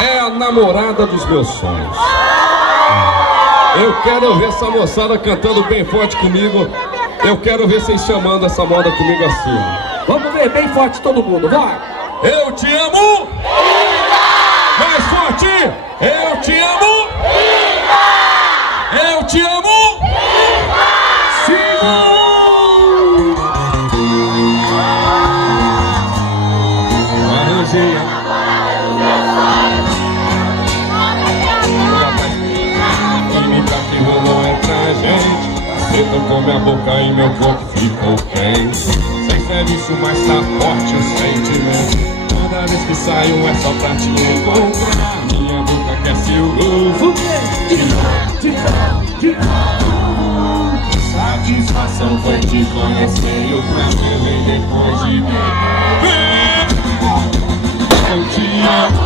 é a namorada dos meus sonhos. Eu quero ver essa moçada cantando bem forte comigo. Eu quero ver vocês chamando essa moda comigo assim. Vamos ver bem forte todo mundo, vai! Eu te amo! Mais forte! Eu te amo! Eu te amo! Simão! Arranjei química que rolou entre a gente. Você tocou minha boca e meu corpo ficou quente. Sem serviço, mas tá forte o sentimento. Toda vez que saio é só pra te encontrar. Minha boca aquece o novo. Satisfação foi te conhecer. E o prazer vem depois de mim. Eu te amo.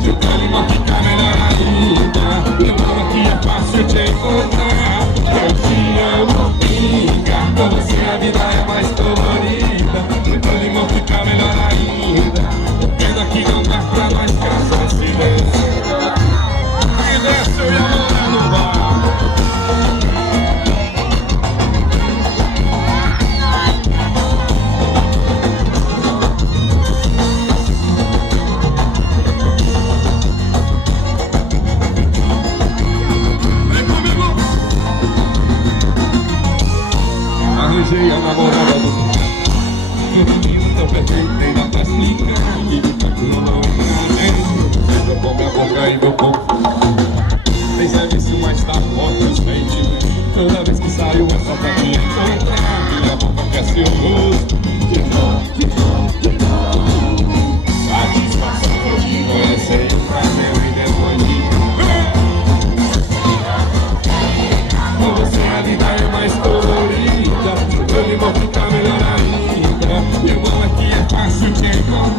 Se o clima ficar melhor ainda, lembrando que é fácil te encontrar. Eu te amo, amiga. Com você a vida é mais colorida. Se o clima ficar melhor ainda, pena que não dá pra mais ficar só silêncio. Se desse eu ia morar no bar. Arranjei a namorada do menino tão perfeito, ainda pra explicar. E de fato não é você tocou minha boca e meu corpo. Tem serviço, mas tá forte o sentimento. Toda vez que saio é só pra me encontrar. Minha boca aquece o rosto. De novo. Satisfação foi te conhecer. O prazer e depois de com você a vida é mais colorida. O limão fica melhor ainda. E o bom é que é fácil te encontrar.